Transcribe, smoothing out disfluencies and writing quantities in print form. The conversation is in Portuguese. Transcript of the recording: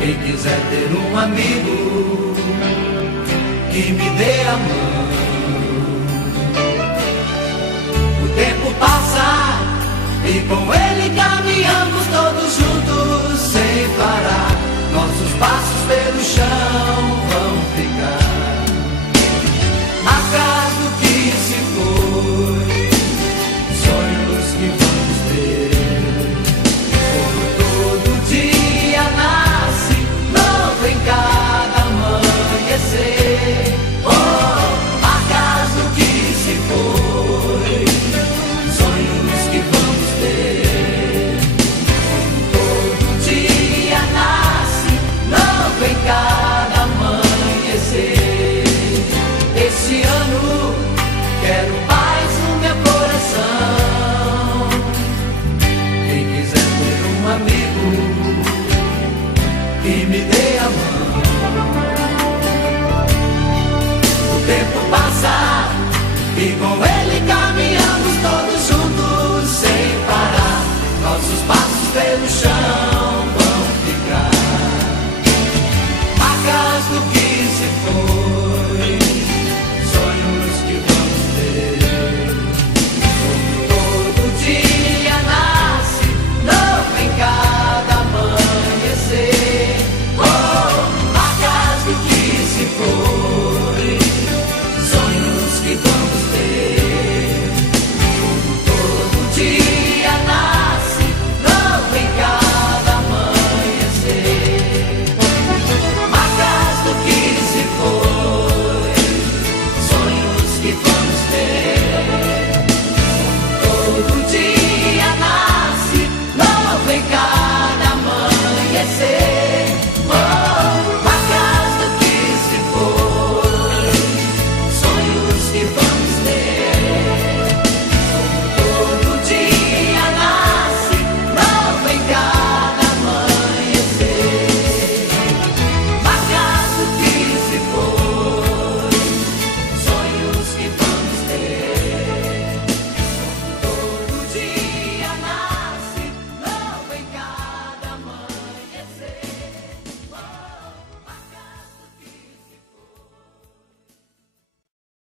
Quem quiser ter um amigo que me dê a mão. O tempo passa e com ele caminhamos todos juntos sem parar. Nossos passos pelo chão vão ficar. Atrás do que se foi, sonhos que vamos ter. Como todo dia nasce novo em cada amanhecer. Oh, atrás do que se foi, sonhos que vamos ter. Como todo dia nasce novo em cada amanhecer. Esse ano quero paz no meu coração. Quem quiser ter um amigo que me dê